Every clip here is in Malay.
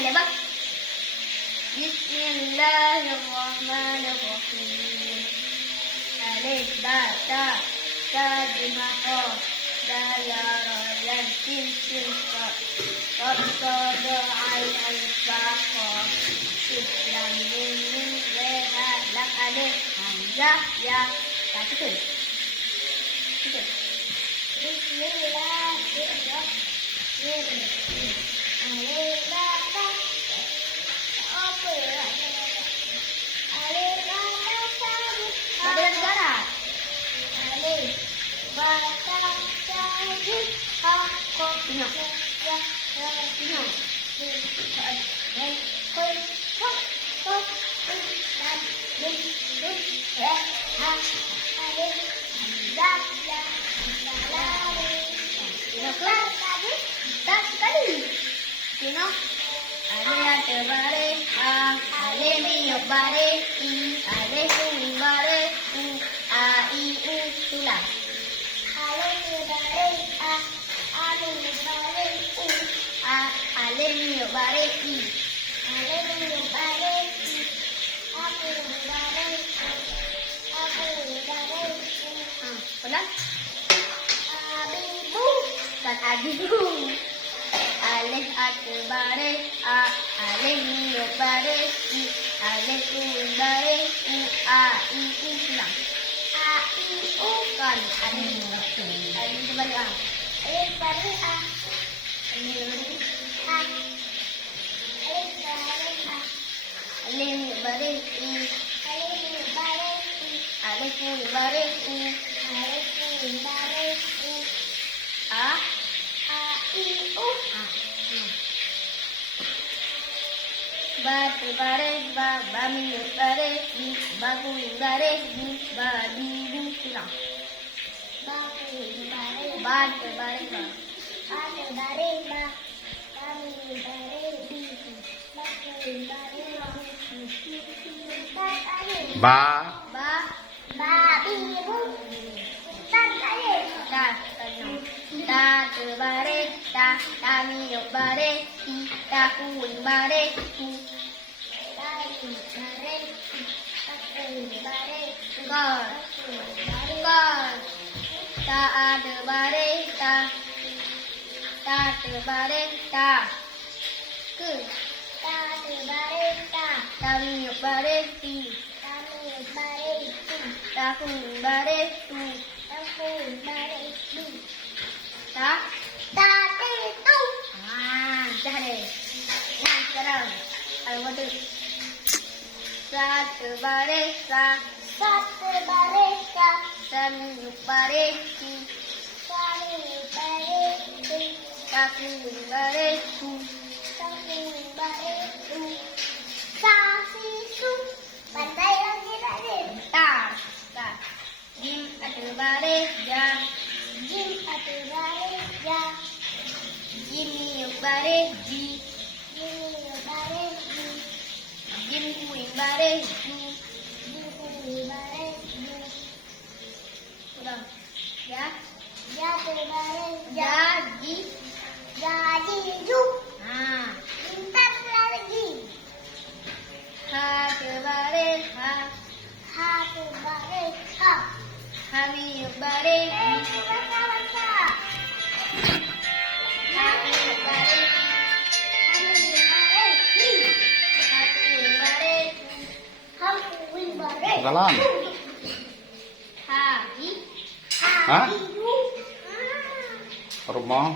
lebar. Bismillahirrahmanirrahim. Alif ba ta sa jima ko da ya ra yan sin sin ko qad sada al ba ko islam min re ha lak alif hamzah ya ta betul. Betul. Bismillahirrahmanirrahim. Alif ba ta apa ya? Alif ba ta Bada negara. Alif ba ta sa ji ha ko ya ya ya. Dan koi ko ko dan din din ya ha alif da ya la la kelas tadi tak sekali. Tino ada terbare ale minyak bare ale kumbare a i u tulang ale terbare ale bare u ale minyak bare i ale minyak bare i aku bare pelan abibu dan abibu alif akbare alif minyak i alif kumbare a i u tulang a i u kan alif kembali alif bare alif bare i alif kumbare a i u ba terbare ba minyak bare ba kumbare ba di u tulang ba terbare ba terbare ba kami bare di ba terbare Ba biru tan kali ta terbare ta minyak bare ta kuing bare Gol ta terbare ta terbare ta ke ta terbare ta minyak bare ta kuing bare ta itu dah deh. Nah sekarang kalau tu satu baris minyak bare kaki baris sasisu pandai lagi tadi tar jim atau baris ja jim minyak bare ji jim kuing bare ju udah ya terbare jadi ju bentar lagi ha terbare ha minyak bare Galan. Hah? Rumah.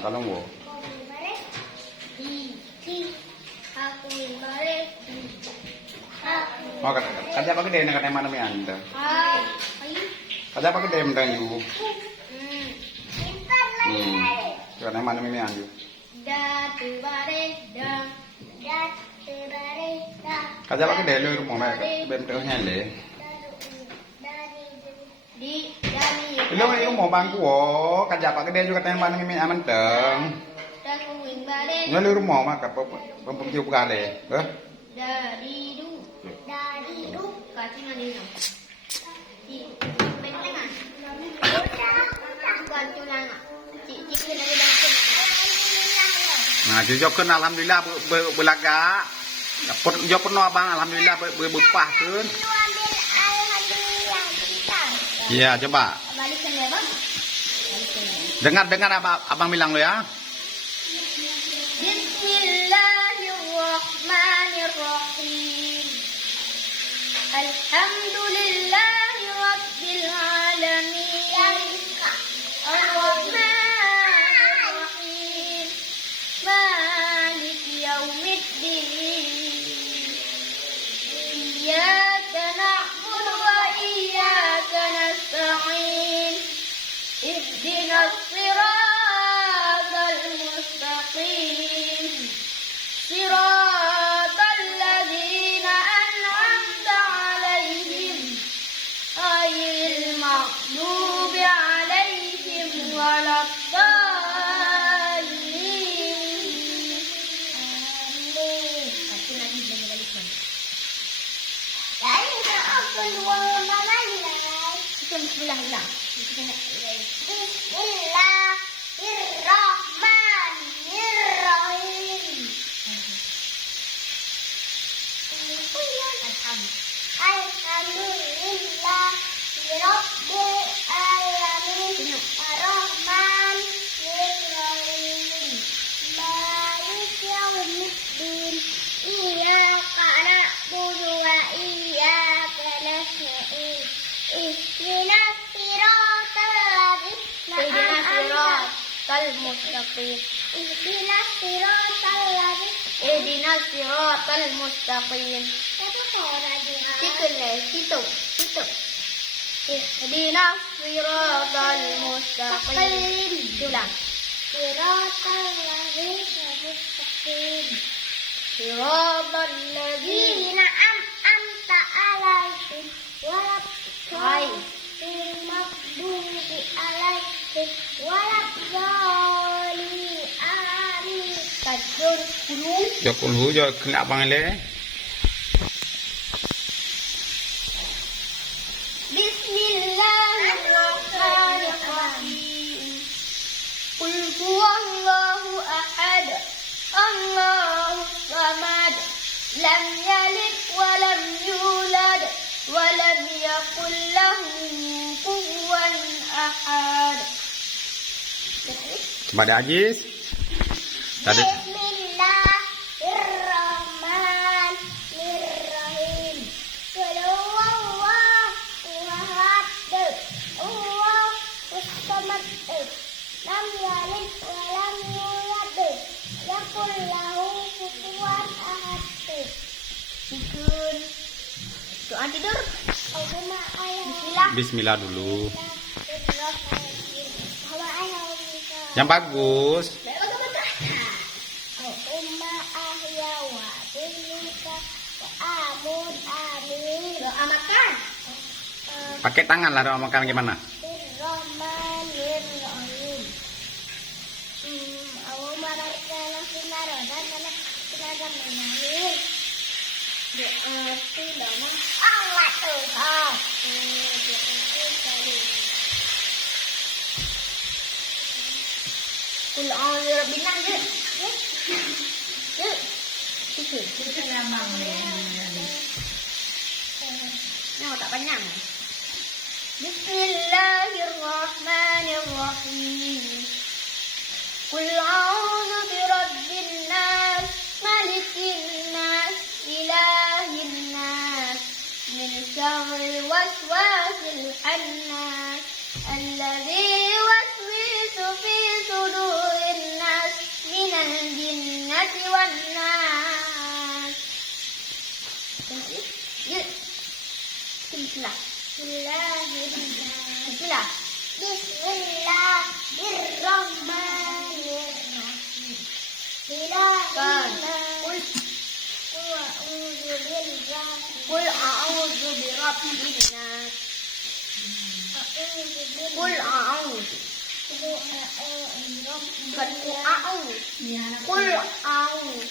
Kalau mau. Mau kerja apa gede nak mana mi anda? Kerja apa gede mendang you? Kerja mana mi anda? Kerja apa gede lu rumah mereka? Benteng helle. Lu ini mau bangku oh, kerja apa gede juga tanya mana mi aman teng. Lu rumah mah kapal pemkiu kali, Dari du kasih mandi no. Di bentengan. Bukan tulang. Nah, jawabkan alhamdulillah belaga. Dapat jawab penuh abang alhamdulillah berpah kan. Iya, coba. Dengar abang bilang lo ya. Bismillahirrahmanirrahim. Alhamdulillahi rabbil alamin. Ar-Rahmanir-Rahim. Maliki yaumiddin. Iyyaka na'budu wa iyyaka nasta'in. Ihdinas siratal mustaqim. Siratal ladzina an'amta 'alaihim ghairil maghdubi 'alaihim waladdallin. Amin. Bismillahirrahmanirrahim. Alhamdulillah rabbil alamin. Ar-Rahmanir-Rahim. Maliki yaumiddin. Iyyaka na'budu wa iyyaka nasta'in. Ihdinas siratal mustaqim. Ihdinas siratal mustaqim. Situ. Ihdinas siratal mustaqim. Ulang. Siratal mustaqim. Siratal ladzina an'amta 'alaihim ghairil maghdubi 'alaihim waladdallin. Amin. Tajur dulu. Jawab dulu jawab kena abang le. Bismillahirrahmanirrahim. Qul huwallahu ahad. Allahus samad. Lam yalid wa lam yulad wa lam yakul lahu kufuwan ahad. Coba ada Ajis. Tadi. Bismillahirrahmanirrahim. Qul huwallahu ahad. Allahus samad. Lam yalid wa lam yulad wa yakul lahu kufuwan ahad. Sikun. Doa tidur. Bismillah. Bismillah dulu. Yang bagus. Doa makan. Pakai tangan lah doa makan gimana? Bismillahirrahmanirrahim. Allah Tuhan. Kul a'udzu birabbin nas. Yuk. Itu lambang nah, tak panjang. Bismillahirrahmanirrahim. Qul a'udzu birabbin nas, malikin nas, ilahin nas, min syarril waswasil khannas, alladzi yuwaswisu fi sudurin nas, minal jinnati wan nas. Yuk. Bismillah. Bismillah. Bismillahirrahmanirrahim. Qul a'udzu birabbin nas. Qul a'udzu. Bukan qul a'udzu. Qul a'udzu.